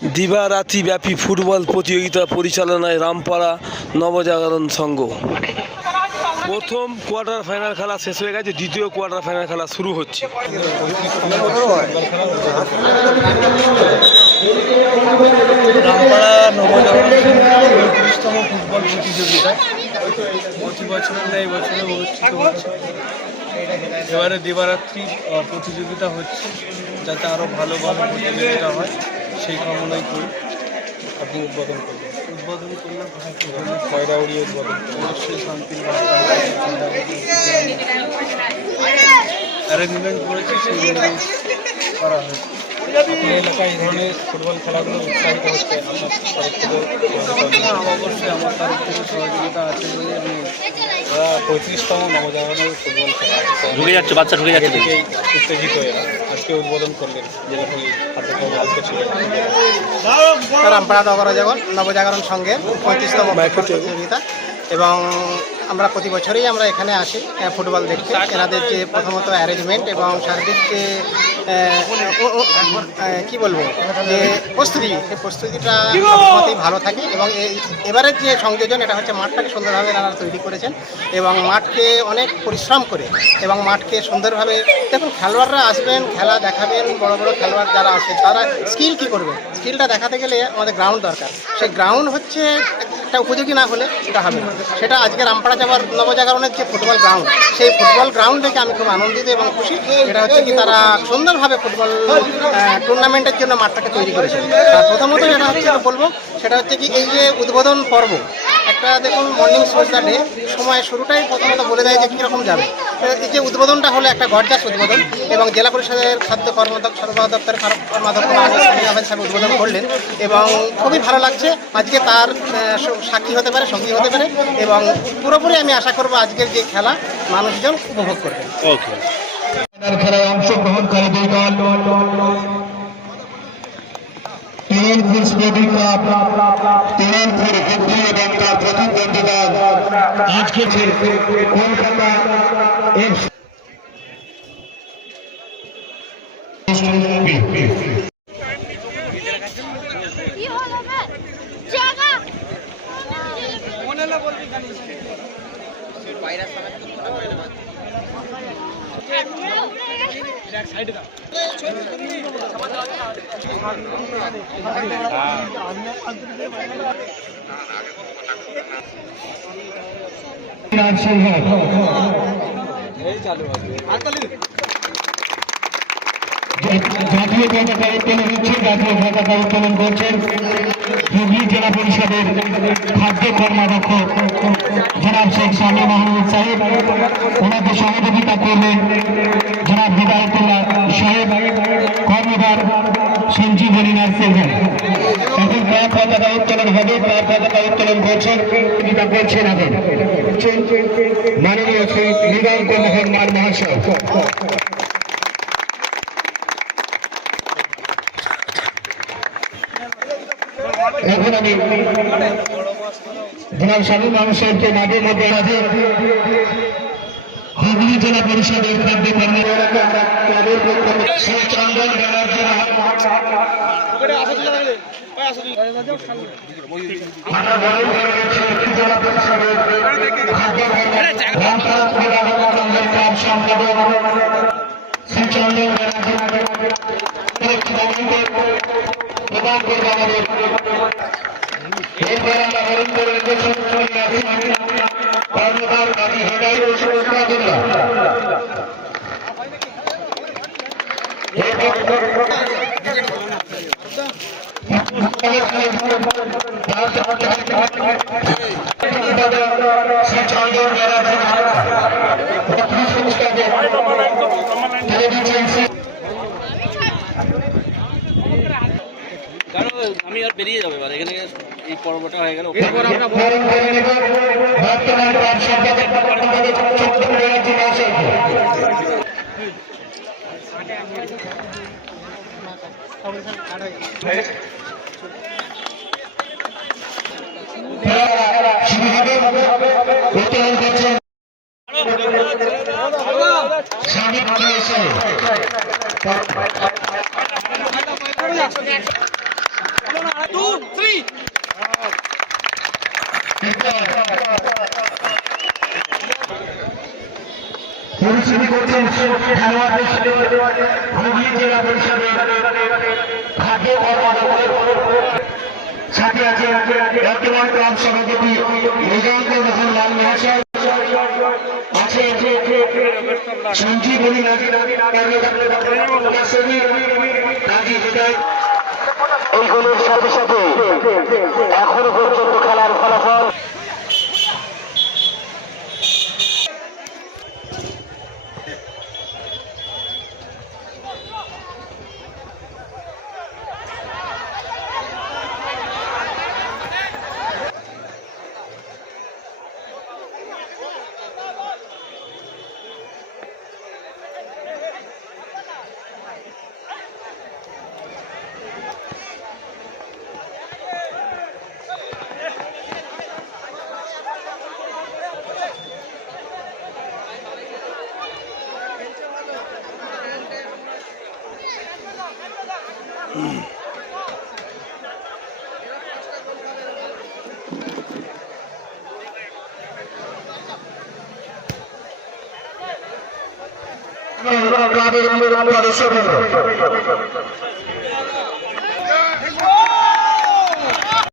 দিবারাত্রিব্যাপী football প্রতিযোগিতা পরিচালনায় রামপাড়া নবজাগরণ সংঘ। প্রথম কোয়ার্টার ফাইনাল খেলা শেষ হয়ে গেছে, দ্বিতীয় কোয়ার্টার ফাইনাল খেলা শুরু হচ্ছে। রামপাড়া নবজাগরণ সংঘের ৩৫তম ফুটবল প্রতিযোগিতা প্রতি বছরের ন্যায় বছরে অনুষ্ঠিত হচ্ছে। এবারে দিবারাত্রি প্রতিযোগিতা হচ্ছে, যাতে আরও ভালোভাবে প্রতিযোগিতা হয় সেই কামনাই করি। আপনি উদ্বোধন করবেন? উদ্বোধন করলে পয়রা উড়িয়ে উদ্বোধন অবশ্যই শান্তির অ্যারেঞ্জমেন্ট করেছি, সেই করা হয়েছে। এলাকায় এই ধরনের ফুটবল খেলাগুলো উৎসাহিত হচ্ছে, অবশ্যই আমার তরফ থেকে সহযোগিতা আছে বলে আমি 35তম নবজাগরণের ফুটবল খেলা ঢুকে যাচ্ছে, বাচ্চা ঢুকে যাচ্ছে থেকে উত্তেজিত এরা আজকে উদ্বোধন করলেন জেলা থেকে রামপাড়া নবজাগরণ সংঘের 35তম প্রতিযোগিতা, এবং আমরা প্রতি বছরই আমরা এখানে আসি ফুটবল দেখতে। এনাদের যে প্রথমত অ্যারেঞ্জমেন্ট এবং সার্বিক যে কী বলবো যে প্রস্তুতি, সেই প্রস্তুতিটা সবসময়তেই ভালো থাকে। এবং এবারের যে সংযোজন, এটা হচ্ছে মাঠটাকে সুন্দরভাবে এনারা তৈরি করেছেন এবং মাঠকে অনেক পরিশ্রম করে এবং মাঠকে সুন্দরভাবে, দেখুন খেলোয়াড়রা আসবেন, খেলা দেখাবেন, বড় বড় খেলোয়াড় যারা আসে তারা স্কিল কী করবে, স্কিলটা দেখাতে গেলে আমাদের গ্রাউন্ড দরকার। সেই গ্রাউন্ড হচ্ছে একটা উপযোগী না হলে এটা হবে না। সেটা আজকে রামপাড়া নবজাগরণের যে ফুটবল গ্রাউন্ড, সেই ফুটবল গ্রাউন্ড দেখে আমি খুব আনন্দিত এবং খুশি। এটা হচ্ছে কি তারা সুন্দরভাবে ফুটবল টুর্নামেন্টের জন্য মাঠটাকে তৈরি করেছে। আর প্রথমত যেটা হচ্ছে বলবো, সেটা হচ্ছে কি এই যে উদ্বোধন পর্ব, একটা দেখুন মর্নিং সোজা ডে সময় শুরুটাই প্রথমত বলে দেয় যে কীরকম যাবে। এই যে উদ্বোধনটা হলো একটা গর্জাস উদ্বোধন, এবং জেলা পরিষদের খাদ্য সরবরাহ দপ্তরের কর্মাধ্যক্ষ সাহেব উদ্বোধন করলেন এবং খুবই ভালো লাগছে। আজকে তার সাক্ষী হতে পারে, সঙ্গী হতে পারে, এবং পুরোপুরি আমি আশা করবো আজকের যে খেলা মানুষজন উপভোগ করবে। খেলায় অংশগ্রহণকারী দুই দল তিরুলপুর স্পোর্টিং ক্লাব, তিরুলপুর হুগলি এবং তার প্রতিদ্বন্দ্বী দল আজকে কলকাতা এফসি। জাতীয় পতাকা উত্তোলন হচ্ছে, জাতীয় পতাকা উত্তোলন করছেন হুগলি জেলা পরিষদের খাদ্য কর্মাধ্যক্ষ জনাব শেখ সামি মাহমুদ সাহেব। ওনাকে সহযোগিতা করলেন জনাব হিদায়তুল্লাহ সাহেব, কর্মধার সঞ্জীবনী নার্সিংহোম। এখন প্রায় পতাকা উত্তোলন হবে, প্রায় পতাকা উত্তোলন করছেন এখন মাননীয় শ্রী মৃগাঙ্ক মোহন মার মহাশয়। এখন আমি জনাব স্বামী মানুষকে মাঝে মধ্যে আছে হুগলি জেলা পরিষদের খাদ্য চন্দন ব্যানার্জি জেলা পরিষদের সম্পাদক শ্রী চন্দন ব্যানার্জি প্রদান করবে আমাদের। এরপরে আমরা হরণ করে কর্মকার বাকি হেডাই আমি আর বেরিয়ে যাবে এখানে এই পর্বটা হয়ে গেল। শুরু করছেন খেলোয়াড়দের হুগলি জেলা পরিষদের খাদ্য সাথে আছে বর্তমান ক্লাব সভাপতি মৃগাঙ্ক মোহন লাল মহাশয়, আছে সঞ্জীবনী এইগুলোর সাথে সাথে এখনো পর্যন্ত খেলার ফলাফল ক্লাবের সদস্য